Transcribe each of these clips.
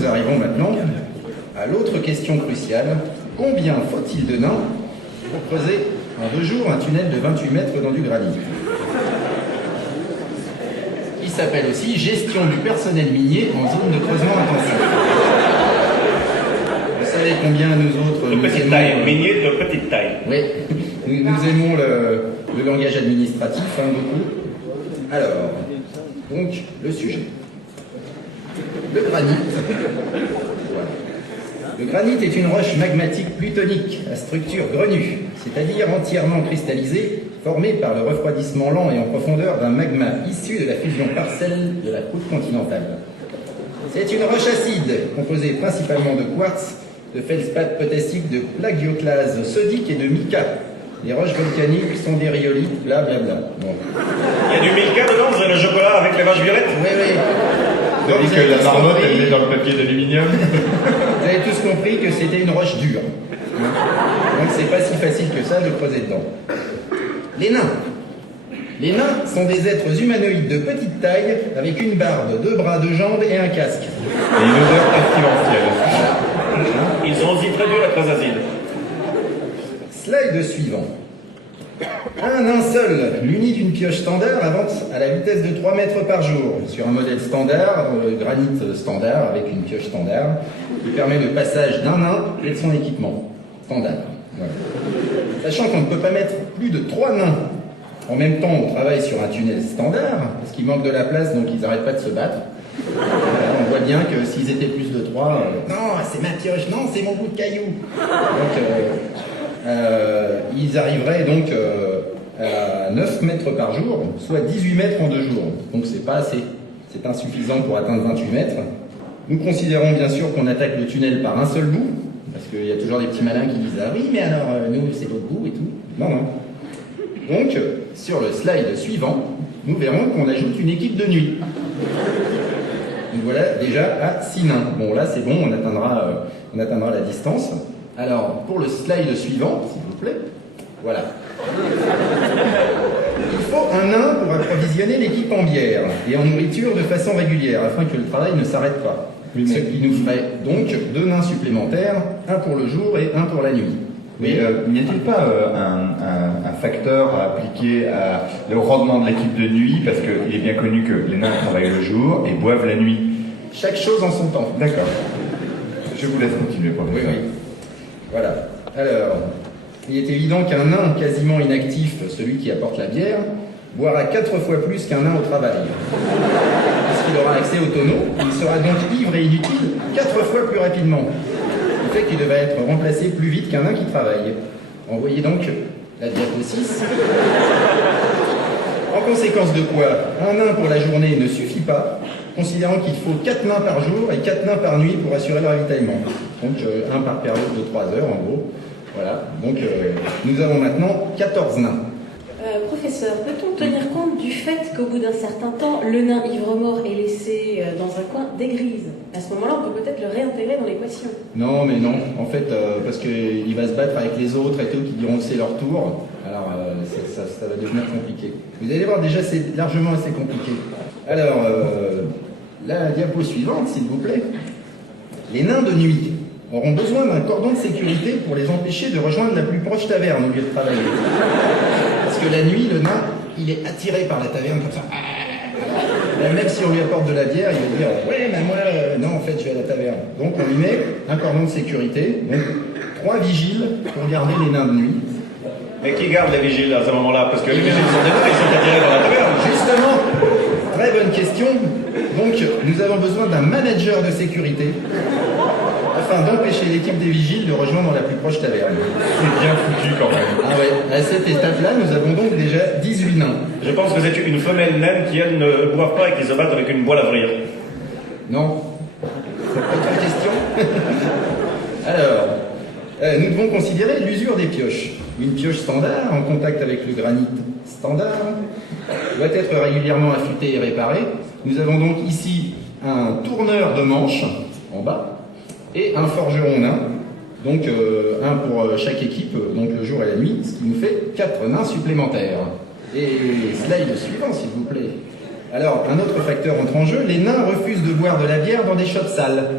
nous arrivons maintenant à l'autre question cruciale. Combien faut-il de nains pour creuser en 2 jours un tunnel de 28 mètres dans du granit? Il s'appelle aussi gestion du personnel minier en zone de creusement intensif. Vous savez combien nous autres... De petite taille, minier de petite taille. Oui, nous aimons le langage administratif, beaucoup. Alors, donc, le sujet. Le granit. Voilà. Le granit est une roche magmatique plutonique à structure grenue, c'est-à-dire entièrement cristallisée, formée par le refroidissement lent et en profondeur d'un magma issu de la fusion partielle de la croûte continentale. C'est une roche acide, composée principalement de quartz, de feldspath potassique, de plagioclase sodique et de mica. Les roches volcaniques sont des rhyolites, blablabla. Bon. Il y a du mica dedans, vous avez le chocolat avec les vaches violettes? Oui, oui. Vous avez dit que la marmotte, elle est dans le papier d'aluminium. Vous avez tous compris que c'était une roche dure. Donc c'est pas si facile que ça de creuser dedans. Les nains. Les nains sont des êtres humanoïdes de petite taille, avec une barbe, 2 bras, 2 jambes et un casque. Et une odeur pestilentielle. Ils sont aussi très durs et très acides. Slide suivant. Un nain seul, muni d'une pioche standard, avance à la vitesse de 3 mètres par jour, sur un modèle standard, granit standard, avec une pioche standard, qui permet le passage d'un nain et de son équipement standard. Voilà. Sachant qu'on ne peut pas mettre plus de 3 nains en même temps, on travaille sur un tunnel standard, parce qu'il manque de la place, donc ils n'arrêtent pas de se battre. On voit bien que s'ils étaient plus de 3, non, c'est ma pioche, non, c'est mon bout de caillou. Donc, ils arriveraient donc à 9 mètres par jour, soit 18 mètres en 2 jours. Donc c'est pas assez, c'est insuffisant pour atteindre 28 mètres. Nous considérons bien sûr qu'on attaque le tunnel par un seul bout, parce qu'il y a toujours des petits malins qui disent « Ah oui, mais alors, nous, c'est l'autre bout et tout. » Non, non. Donc, sur le slide suivant, nous verrons qu'on ajoute une équipe de nuit. Nous voilà déjà à 6 nains. Bon, là, c'est bon, on atteindra la distance. Alors, pour le slide suivant, s'il vous plaît, voilà. Il faut un nain pour approvisionner l'équipe en bière et en nourriture de façon régulière, afin que le travail ne s'arrête pas. Ce qui nous ferait donc 2 nains supplémentaires, un pour le jour et un pour la nuit. Mais n'y a-t-il pas un facteur à appliquer au rendement de l'équipe de nuit? Parce qu'il est bien connu que les nains travaillent le jour et boivent la nuit. Chaque chose en son temps. D'accord. Je vous laisse continuer, professeur. Oui, oui. Voilà. Alors, il est évident qu'un nain quasiment inactif, celui qui apporte la bière, boira 4 fois plus qu'un nain au travail. Puisqu'il aura accès au tonneau, il sera donc ivre et inutile 4 fois plus rapidement. Ce qui fait qu'il devrait être remplacé plus vite qu'un nain qui travaille. Envoyez donc la diapo 6. En conséquence de quoi, un nain pour la journée ne suffit pas, considérant qu'il faut 4 nains par jour et 4 nains par nuit pour assurer le ravitaillement. Donc un par période de 3 heures en gros. Voilà, donc nous avons maintenant 14 nains. Professeur, peut-on tenir compte du fait qu'au bout d'un certain temps, le nain ivre-mort est laissé dans un coin dégrise? À ce moment-là, on peut peut-être le réintégrer dans l'équation. Non, mais non. En fait, parce qu'il va se battre avec les autres et tout, qui diront que c'est leur tour. Alors, ça va devenir compliqué. Vous allez voir, déjà, c'est largement assez compliqué. Alors, la diapo suivante, s'il vous plaît. Les nains de nuit auront besoin d'un cordon de sécurité pour les empêcher de rejoindre la plus proche taverne au lieu de travailler. Parce que la nuit, le nain, il est attiré par la taverne comme ça. Même si on lui apporte de la bière, il va dire « Ouais, mais moi, non, en fait, je vais à la taverne. » Donc, on lui met un cordon de sécurité, donc 3 vigiles pour garder les nains de nuit. Mais qui garde les vigiles à ce moment-là? Parce que les vigiles sont des nains, ils sont attirés dans la taverne. Justement, très bonne question. Donc, nous avons besoin d'un manager de sécurité afin d'empêcher l'équipe des vigiles de rejoindre la plus proche taverne. C'est bien foutu quand même. Ah ouais, à cette étape-là, nous avons donc déjà 18 nains. Je pense que c'est une femelle naine qui, elle, ne boive pas et qui se bat avec une boîte à vrire. Non. Autre question? Alors, nous devons considérer l'usure des pioches. Une pioche standard, en contact avec le granit standard, doit être régulièrement affûtée et réparée. Nous avons donc ici un tourneur de manche, en bas, et un forgeron nain, donc un pour chaque équipe, donc le jour et la nuit, ce qui nous fait 4 nains supplémentaires. Et slide suivant, s'il vous plaît. Alors, un autre facteur entre en jeu, les nains refusent de boire de la bière dans des shops sales.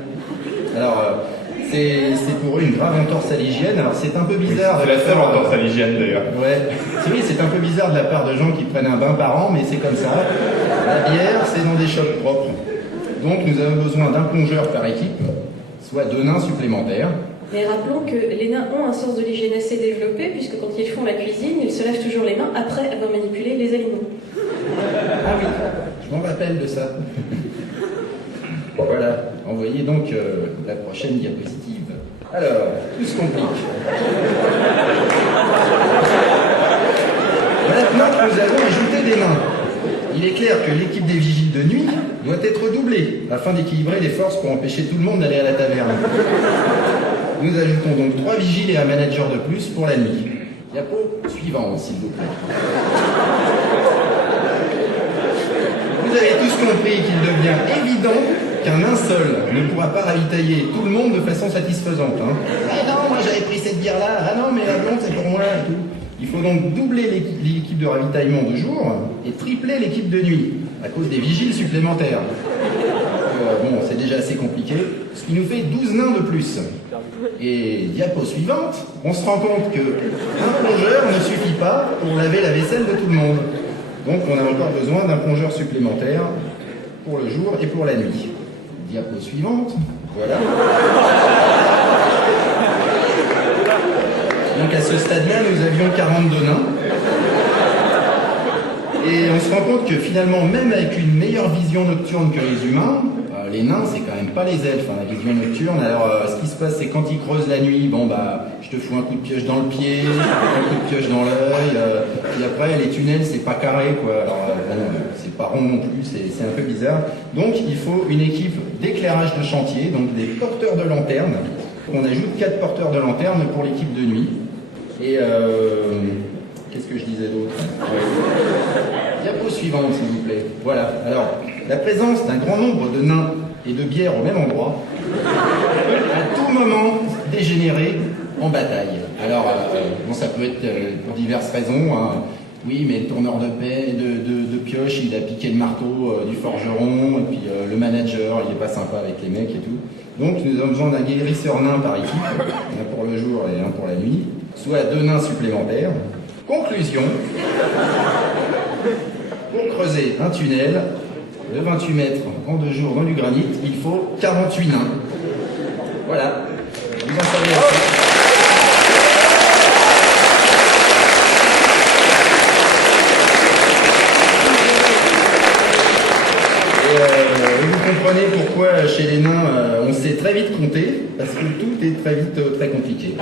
Alors, c'est pour eux une grave entorse à l'hygiène. Alors, c'est un peu bizarre. C'est la seule entorse à l'hygiène d'ailleurs. Ouais, oui, c'est un peu bizarre de la part de gens qui prennent un bain par an, mais c'est comme ça. La bière, c'est dans des shops propres. Donc, nous avons besoin d'un plongeur par équipe, soit 2 nains supplémentaires. Mais rappelons que les nains ont un sens de l'hygiène assez développé, puisque quand ils font la cuisine, ils se lavent toujours les mains après avoir manipulé les aliments. Ah oui, je m'en rappelle de ça. Voilà, envoyez donc la prochaine diapositive. Alors, tout se complique. Maintenant que nous avons ajouté des nains, il est clair que l'équipe des vigiles de nuit doit être doublée, afin d'équilibrer les forces pour empêcher tout le monde d'aller à la taverne. Nous ajoutons donc 3 vigiles et un manager de plus pour la nuit. Diapo suivante, s'il vous plaît. Vous avez tous compris qu'il devient évident qu'un nain seul ne pourra pas ravitailler tout le monde de façon satisfaisante. Hein. Ah non, moi j'avais pris cette bière-là. Ah non, mais la blonde c'est pour moi et tout. Il faut donc doubler l'équipe de ravitaillement de jour et tripler l'équipe de nuit, à cause des vigiles supplémentaires. Bon, c'est déjà assez compliqué, ce qui nous fait 12 nains de plus. Et diapo suivante, on se rend compte qu'un plongeur ne suffit pas pour laver la vaisselle de tout le monde. Donc on a encore besoin d'un plongeur supplémentaire pour le jour et pour la nuit. Diapo suivante, voilà. Donc à ce stade-là, nous avions 42 nains. Et on se rend compte que finalement, même avec une meilleure vision nocturne que les humains, les nains, c'est quand même pas les elfes, hein, la vision nocturne. Alors, ce qui se passe, c'est quand ils creusent la nuit, bon bah, je te fous un coup de pioche dans le pied, un coup de pioche dans l'œil, puis après, les tunnels, c'est pas carré, quoi. Alors, bon, c'est pas rond non plus, c'est un peu bizarre. Donc, il faut une équipe d'éclairage de chantier, donc des porteurs de lanternes. On ajoute 4 porteurs de lanternes pour l'équipe de nuit. Et, qu'est-ce que je disais d'autre? Diapo suivante, s'il vous plaît. Voilà. Alors, la présence d'un grand nombre de nains et de bières au même endroit peut à tout moment dégénérer en bataille. Alors, bon, ça peut être pour diverses raisons. Hein. Oui, mais le tourneur de pioche, il a piqué le marteau du forgeron, et puis le manager, il est pas sympa avec les mecs et tout. Donc, nous avons besoin d'un guérisseur nain par équipe, un pour le jour et un pour la nuit, soit 2 nains supplémentaires. Conclusion. Pour creuser un tunnel de 28 mètres en 2 jours dans du granit, il faut 48 nains. Voilà. Vous en savez assez. Et vous comprenez pourquoi chez les nains on sait très vite compter, parce que tout est très vite très compliqué.